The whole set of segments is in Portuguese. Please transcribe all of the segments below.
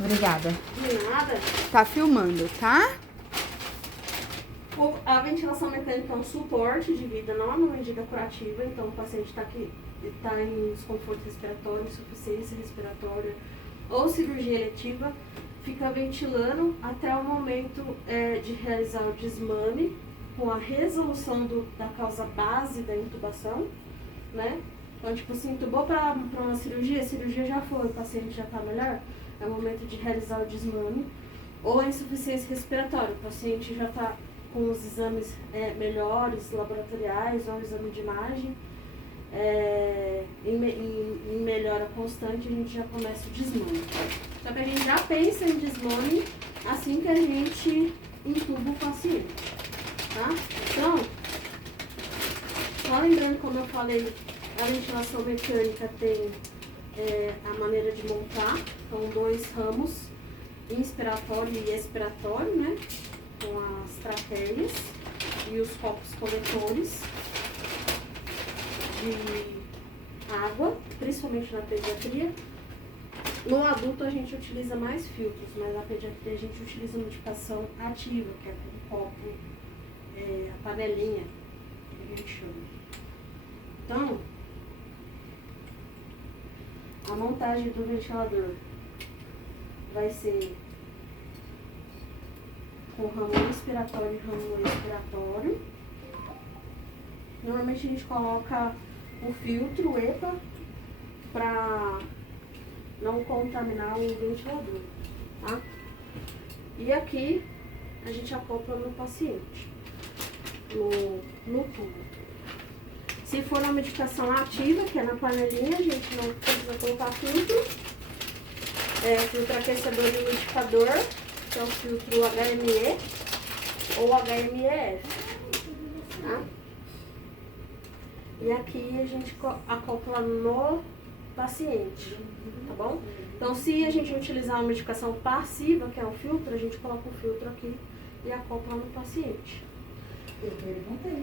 Obrigada. De nada. Tá filmando, tá? A ventilação mecânica é um suporte de vida, não é uma medida curativa. Então, o paciente está em desconforto respiratório, insuficiência respiratória ou cirurgia eletiva, fica ventilando até o momento de realizar o desmame com a resolução da causa base da intubação, né? Então, tipo, se intubou para uma cirurgia, a cirurgia já foi, o paciente já está melhor, é o momento de realizar o desmame. Ou a insuficiência respiratória, o paciente já está com os exames melhores, laboratoriais, ou exame de imagem, em melhora constante, a gente já começa o desmame. Só que a gente já pensa em desmame assim que a gente intuba o paciente, tá? Então, só lembrando, como eu falei, a ventilação mecânica tem a maneira de montar, então 2 ramos, inspiratório e expiratório, né? Com as trachéias e os copos coletores de água, principalmente na pediatria. No adulto a gente utiliza mais filtros, mas na pediatria a gente utiliza medicação ativa, que é com copo, a panelinha, que a gente chama. Então, a montagem do ventilador vai ser com ramo inspiratório e ramo expiratório. Normalmente a gente coloca o filtro EPA para não contaminar o ventilador, tá? E aqui a gente acopla no paciente, no tubo. Se for uma medicação ativa, que é na panelinha, a gente não precisa colocar filtro. Filtro aquecedor e umidificador, que é o filtro HME ou HMEF, tá? E aqui a gente acopla no paciente, tá bom? Então, se a gente utilizar uma medicação passiva, que é o filtro, a gente coloca o filtro aqui e acopla no paciente.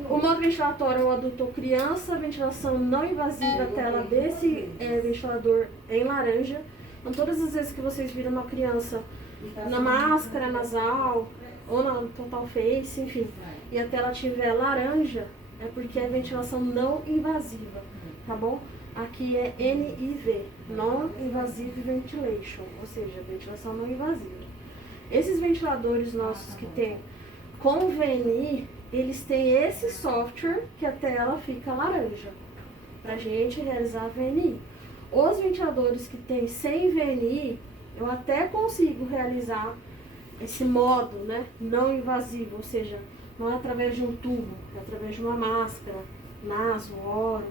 O modo ventilatório, o adulto ou criança, ventilação não invasiva, a tela desse ventilador é em laranja. Então, todas as vezes que vocês viram uma criança na máscara nasal ou na total face, enfim, e a tela tiver laranja, é porque é ventilação não invasiva, tá bom? Aqui é NIV, Non-Invasive Ventilation, ou seja, ventilação não invasiva. Esses ventiladores nossos que tem com VNI, eles têm esse software que a tela fica laranja, pra gente realizar VNI. Os ventiladores que tem sem VNI, eu até consigo realizar esse modo, né, não invasivo, ou seja, não é através de um tubo, é através de uma máscara, naso, oro.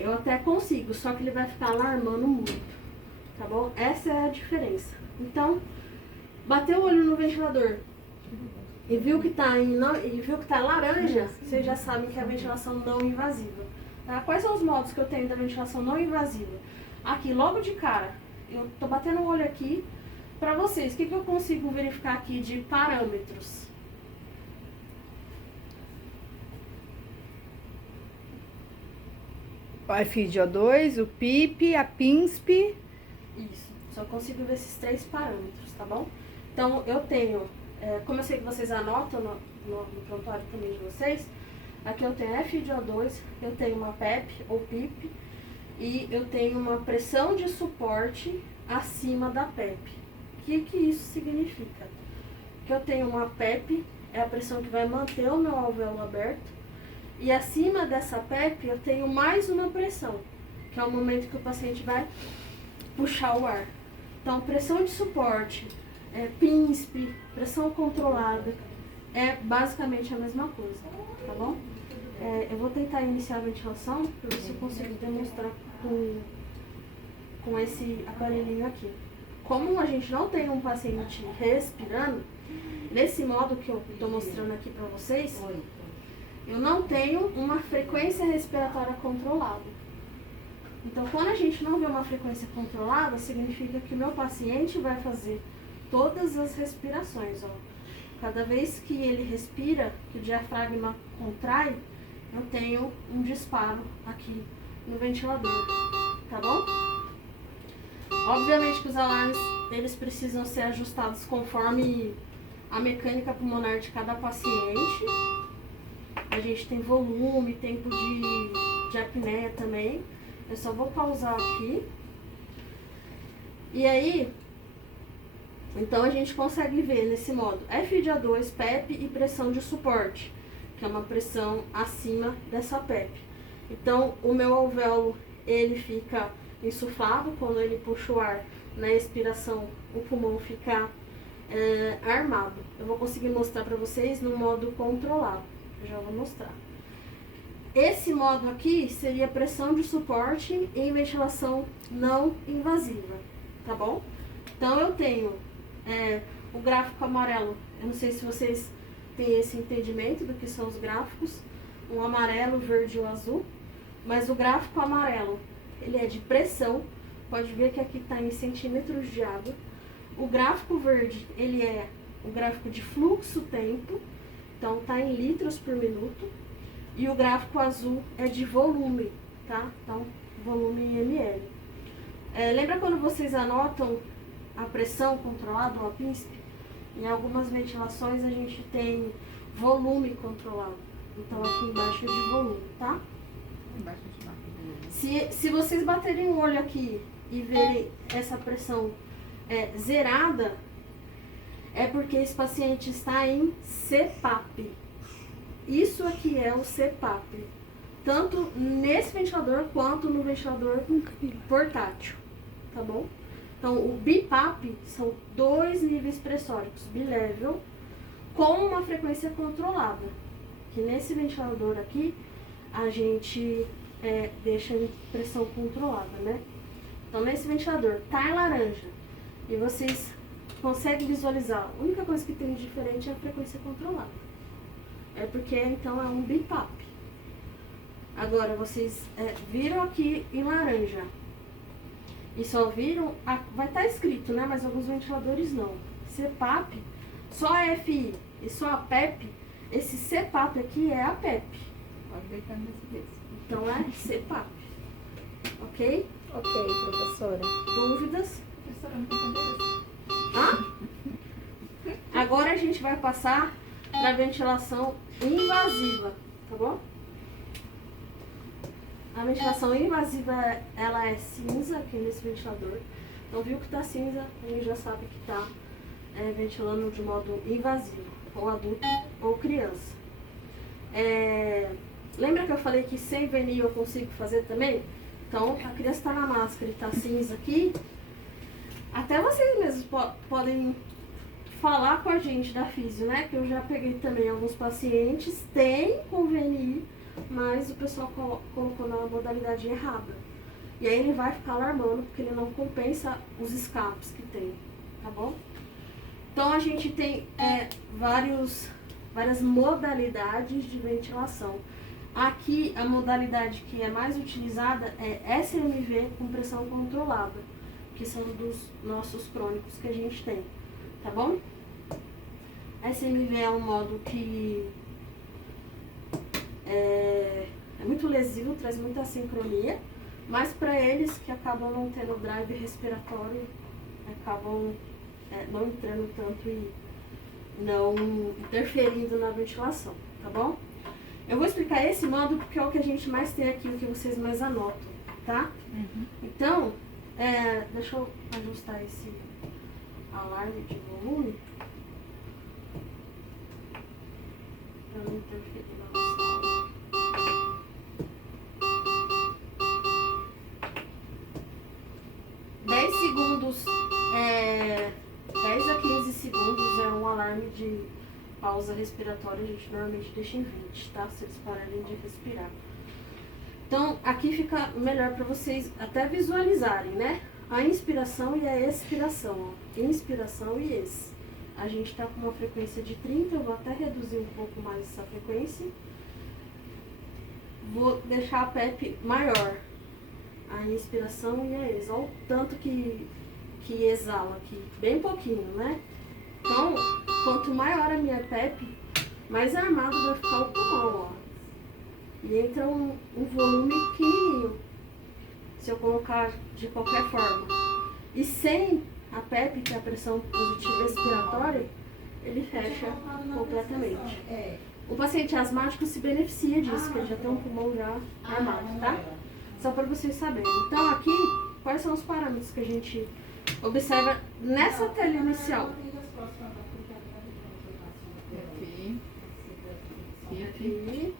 Eu até consigo, só que ele vai ficar alarmando muito, tá bom? Essa é a diferença. Então, bateu o olho no ventilador e viu que tá laranja, vocês já sabem que é a ventilação não invasiva. Tá? Quais são os modos que eu tenho da ventilação não invasiva? Aqui, logo de cara, eu tô batendo o olho aqui para vocês. O que eu consigo verificar aqui de parâmetros? O FiO2, o PIP, a PINSP. Isso, só consigo ver esses 3 parâmetros, tá bom? Então, eu tenho, como eu sei que vocês anotam no prontuário também de vocês, aqui eu tenho FiO2, eu tenho uma PEP ou PIP e eu tenho uma pressão de suporte acima da PEP. O que isso significa? Que eu tenho uma PEP, é a pressão que vai manter o meu alvéolo aberto, e acima dessa PEP eu tenho mais uma pressão, que é o momento que o paciente vai puxar o ar. Então, pressão de suporte, PINSP, pressão controlada, é basicamente a mesma coisa, tá bom? Eu vou tentar iniciar a ventilação para ver se eu consigo demonstrar com esse aparelhinho aqui. Como a gente não tem um paciente respirando, nesse modo que eu estou mostrando aqui para vocês, eu não tenho uma frequência respiratória controlada. Então, quando a gente não vê uma frequência controlada, significa que o meu paciente vai fazer todas as respirações. Ó. Cada vez que ele respira, que o diafragma contrai, eu tenho um disparo aqui no ventilador, tá bom? Obviamente que os alarmes eles precisam ser ajustados conforme a mecânica pulmonar de cada paciente. A gente tem volume, tempo de apneia também. Eu só vou pausar aqui. E aí, então a gente consegue ver nesse modo FIDA2, PEP e pressão de suporte, que é uma pressão acima dessa PEP. Então, o meu alvéolo, ele fica insuflado quando ele puxa o ar. Na expiração, o pulmão fica armado. Eu vou conseguir mostrar para vocês no modo controlado. Eu já vou mostrar. Esse modo aqui seria pressão de suporte em ventilação não invasiva, tá bom? Então, eu tenho o gráfico amarelo. Eu não sei se vocês têm esse entendimento do que são os gráficos. O amarelo, o verde e o azul. Mas o gráfico amarelo, ele é de pressão. Pode ver que aqui está em centímetros de água. O gráfico verde, ele é o gráfico de fluxo-tempo. Então, está em litros por minuto. E o gráfico azul é de volume, tá? Então, volume em ml. Lembra quando vocês anotam a pressão controlada, ou a PINSP? Em algumas ventilações a gente tem volume controlado. Então, aqui embaixo é de volume, tá? Embaixo de volume. Se vocês baterem o olho aqui e verem essa pressão zerada, é porque esse paciente está em CPAP. Isso aqui é o CPAP, tanto nesse ventilador quanto no ventilador portátil, tá bom? Então, o BiPAP são 2 níveis pressóricos, bilevel, com uma frequência controlada. Que nesse ventilador aqui, a gente deixa em pressão controlada, né? Então, nesse ventilador, tá em laranja, e vocês conseguem visualizar, a única coisa que tem de diferente é a frequência controlada. É porque, então, é um BiPAP. Agora, vocês viram aqui em laranja, e só viram, vai estar escrito, né? Mas alguns ventiladores não. CPAP, só a FI e só a PEP, esse CPAP aqui é a PEP. Pode deitar nesse desse. Então, é CPAP. Ok? Ok, professora. Dúvidas? Professora, não tem cadeira? Agora a gente vai passar para ventilação invasiva, tá bom? A ventilação invasiva, ela é cinza aqui nesse ventilador. Então, viu que tá cinza, a gente já sabe que tá ventilando de modo invasivo, ou adulto ou criança. Lembra que eu falei que sem VNI eu consigo fazer também? Então, a criança está na máscara e tá cinza aqui. Até vocês mesmos podem falar com a gente da físio, né? Que eu já peguei também alguns pacientes, tem com VNI, mas o pessoal colocou na modalidade errada. E aí ele vai ficar alarmando, porque ele não compensa os escapes que tem, tá bom? Então, a gente tem várias modalidades de ventilação. Aqui, a modalidade que é mais utilizada é SMV com pressão controlada, que são dos nossos crônicos que a gente tem, tá bom? SMV é um modo que é muito lesivo, traz muita sincronia, mas para eles que acabam não tendo drive respiratório, acabam não entrando tanto e não interferindo na ventilação, tá bom? Eu vou explicar esse modo porque é o que a gente mais tem aqui, o que vocês mais anotam, tá? Uhum. Então, deixa eu ajustar esse alarme de volume para não interferir na nossa aula. Segundos, 10 a 15 segundos é um alarme de pausa respiratória, a gente normalmente deixa em 20, tá? Se eles pararem de respirar. Então, aqui fica melhor para vocês até visualizarem, né? A inspiração e a expiração, ó. Inspiração e ex. A gente tá com uma frequência de 30, eu vou até reduzir um pouco mais essa frequência. Vou deixar a PEP maior. A inspiração e a ex. Olha o tanto que exala aqui. Bem pouquinho, né? Então, quanto maior a minha PEP, mais armado vai ficar o pulmão, ó. E entra um volume pequenininho, se eu colocar de qualquer forma. E sem a PEP, que é a pressão positiva expiratória, ele fecha completamente. O paciente asmático se beneficia disso, que ele já tem um pulmão já armado, tá? Só para vocês saberem. Então aqui, quais são os parâmetros que a gente observa nessa tela inicial? Aqui.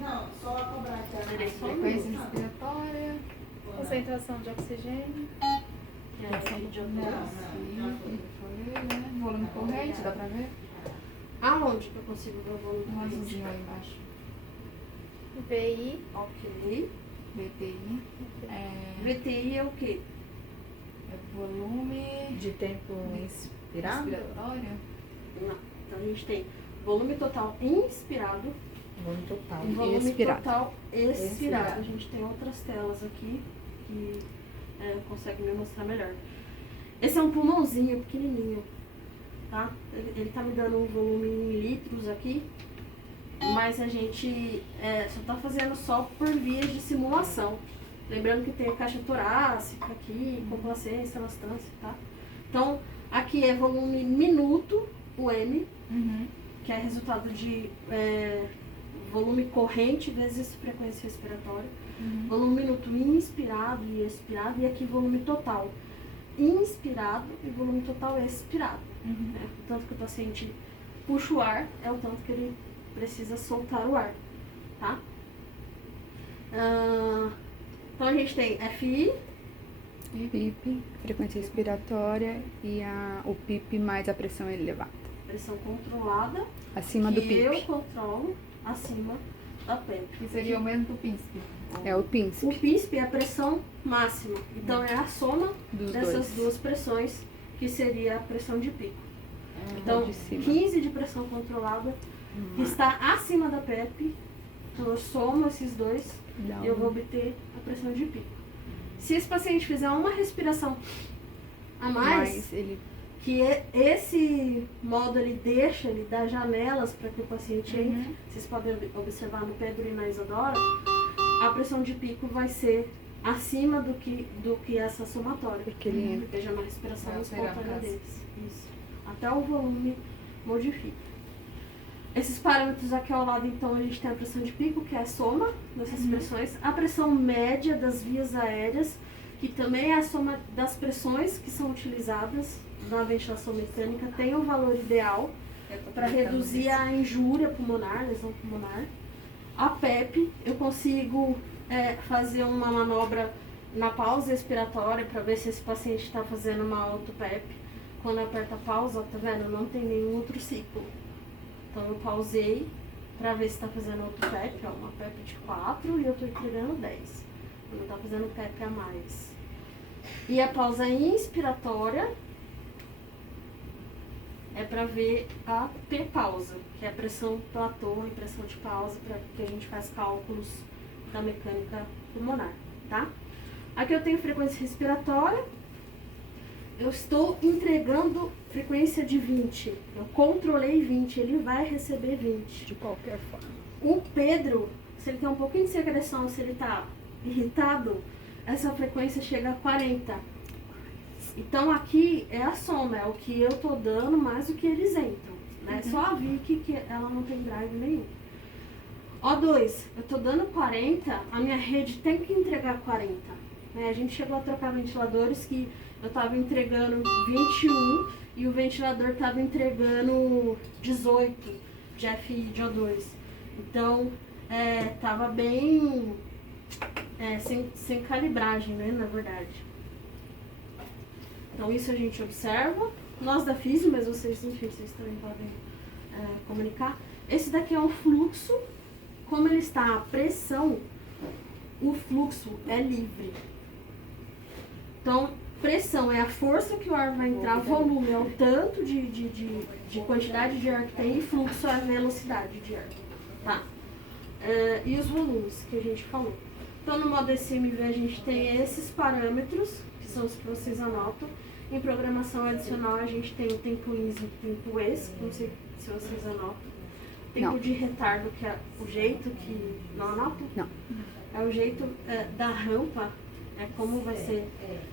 Não, só a cobrar aqui. Frequência respiratória. Concentração de oxigênio. Volume corrente, dá pra ver? Aonde que eu consigo ver o volume Um corrente? azulzinho aí embaixo. VI. Ok. BTI. VTI é o quê? É volume De tempo inspirado? respiratório. Não. Então a gente tem volume total inspirado Volume total. e volume Expirado. total expirado. Expirado. A gente tem outras telas aqui que conseguem me mostrar melhor. Esse é um pulmãozinho pequenininho, tá? Ele tá me dando um volume em litros aqui, mas a gente só tá fazendo só por vias de simulação. Lembrando que tem a caixa torácica aqui, complacência, elastância, tá? Então, aqui é volume minuto, o M, que é resultado de volume corrente vezes frequência respiratória. Volume minuto inspirado e expirado, e aqui volume total inspirado e volume total expirado. Né? O tanto que o paciente puxa o ar é o tanto que ele precisa soltar o ar, tá? Então a gente tem FI, PIP, frequência respiratória e o PIP mais a pressão elevada. pressão controlada, Acima que do PIP. eu controlo acima da PEP. Que seria o mesmo do PINSP. É o PINSP. O PISP é a pressão máxima, então é a soma Dos dessas dois. duas pressões, que seria a pressão de pico. Então, de cima. 15 de pressão controlada, que está acima da PEP, então eu somo esses dois Dá e eu vou um- obter a pressão de pico. Se esse paciente fizer uma respiração a mais, Mas ele esse modo ele dá janelas para que o paciente entre. Vocês podem observar no Pedro e na Isadora, a pressão de pico vai ser acima do que essa somatória. Porque ele entra. Porque já é uma respiração Vai alterar espontânea a deles. Isso. Até o volume modifica. Esses parâmetros aqui ao lado, então, a gente tem a pressão de pico, que é a soma dessas pressões. A pressão média das vias aéreas, que também é a soma das pressões que são utilizadas na ventilação mecânica, tem o valor ideal para reduzir a injúria pulmonar, lesão pulmonar. A PEP, eu consigo fazer uma manobra na pausa expiratória para ver se esse paciente está fazendo uma auto-PEP. Quando eu aperto a pausa, ó, tá vendo? Não tem nenhum outro ciclo. Então eu pausei para ver se está fazendo outro PEP, ó, uma PEP de 4 e eu estou entregando 10. Não está fazendo PEP a mais. E a pausa inspiratória é para ver a P-pausa, que é a pressão platô e pressão de pausa, para que a gente faz cálculos da mecânica pulmonar, tá? Aqui eu tenho frequência respiratória, eu estou entregando frequência de 20, eu controlei 20, ele vai receber 20. de qualquer forma. O Pedro, se ele tem um pouquinho de secreção, se ele tá irritado, essa frequência chega a 40. Então aqui é a soma, é o que eu tô dando mais o que eles entram, né? Só a Vicky que ela não tem drive nenhum. O2, eu tô dando 40, a minha rede tem que entregar 40. Né? A gente chegou a trocar ventiladores que eu tava entregando 21 e o ventilador tava entregando 18 de FI de O2. Então, tava bem sem calibragem, né, na verdade. Então, isso a gente observa. Nós da Físio, mas vocês, enfim, vocês também podem comunicar. Esse daqui é um fluxo. Como ele está a pressão, o fluxo é livre. Então, pressão é a força que o ar vai entrar, volume é o tanto de quantidade de ar que tem, e fluxo é a velocidade de ar. Tá? E os volumes que a gente falou. Então, no modo SMV, a gente tem esses parâmetros, que são os que vocês anotam. Em programação adicional, a gente tem o tempo INS e o tempo ES, não sei se vocês anotam. Tempo Não. de retardo, que é o jeito que... Não anotam? Não. É o jeito da rampa é como vai ser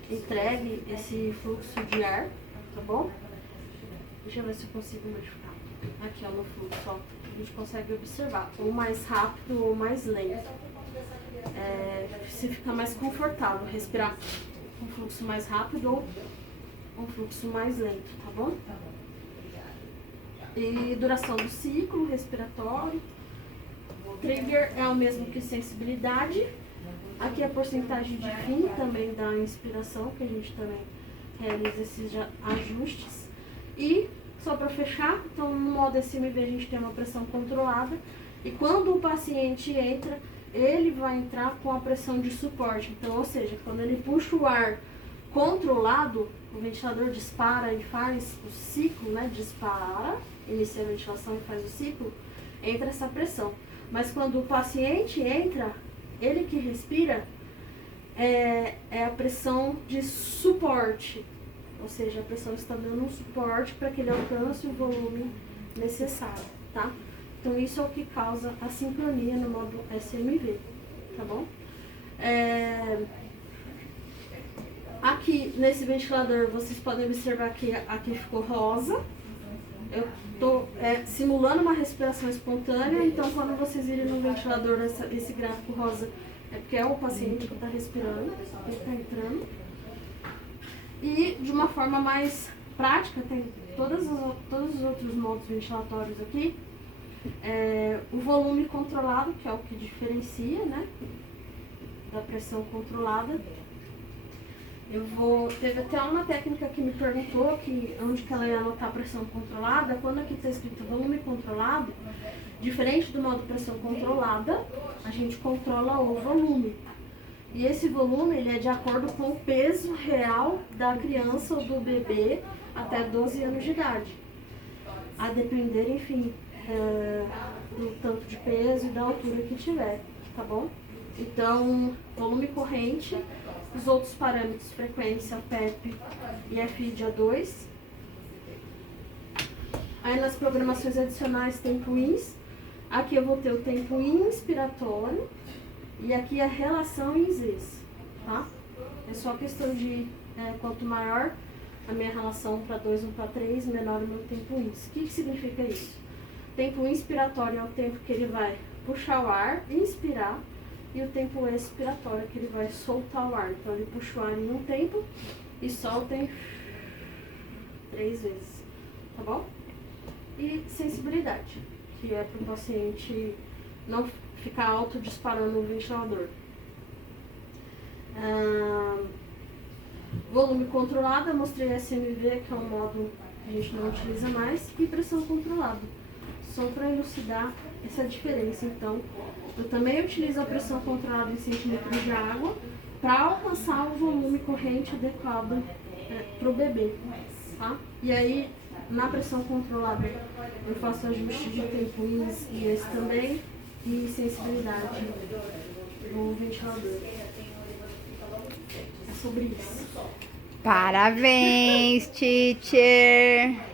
entregue esse fluxo de ar, tá bom? Deixa eu ver se eu consigo modificar. Aqui, ó, no fluxo, ó, a gente consegue observar ou mais rápido ou mais lento. Se fica mais confortável respirar um fluxo mais rápido ou um fluxo mais lento, tá bom? E duração do ciclo respiratório. Trigger é o mesmo que sensibilidade. Aqui a porcentagem de fim também da inspiração, que a gente também realiza esses ajustes. E, só para fechar, então no modo SMV a gente tem uma pressão controlada. E quando o paciente entra, ele vai entrar com a pressão de suporte. Então, ou seja, quando ele puxa o ar controlado, o ventilador dispara e faz o ciclo, né? Dispara, inicia a ventilação e faz o ciclo, entra essa pressão. Mas quando o paciente entra, ele que respira, é a pressão de suporte. Ou seja, a pressão está dando um suporte para que ele alcance o volume necessário, tá? Então isso é o que causa a sincronia no modo SMV, tá bom? Aqui nesse ventilador vocês podem observar que aqui ficou rosa. Eu estou simulando uma respiração espontânea, então quando vocês virem no ventilador esse gráfico rosa é porque é o paciente que está respirando, ele está entrando. E de uma forma mais prática, tem todos os outros modos ventilatórios aqui. O volume controlado, que é o que diferencia, né, da pressão controlada. Teve até uma técnica que me perguntou onde que ela ia anotar a pressão controlada. Quando aqui está escrito volume controlado, diferente do modo pressão controlada, a gente controla o volume. E esse volume ele é de acordo com o peso real da criança ou do bebê até 12 anos de idade. A depender, enfim, do tanto de peso e da altura que tiver, tá bom? Então, volume corrente, os outros parâmetros, frequência, PEP e FIDIA2. Aí nas programações adicionais, tempo INS. Aqui eu vou ter o tempo inspiratório e aqui a relação em Zs, tá? É só questão de quanto maior a minha relação para 2, 1 para 3, menor o meu tempo INS. O que significa isso? Tempo inspiratório é o tempo que ele vai puxar o ar, inspirar, e o tempo expiratório que ele vai soltar o ar. Então ele puxa o ar em um tempo e solta em 3 vezes, tá bom? E sensibilidade, que é para o paciente não ficar autodisparando o ventilador. Volume controlado, eu mostrei SMV, que é um modo que a gente não utiliza mais, e pressão controlada. Só para elucidar essa diferença, então, eu também utilizo a pressão controlada em centímetros de água para alcançar o volume corrente adequado para o bebê, tá? E aí, na pressão controlada, eu faço ajuste de tempo INS e esse também, e sensibilidade no ventilador. É sobre isso. Parabéns, teacher!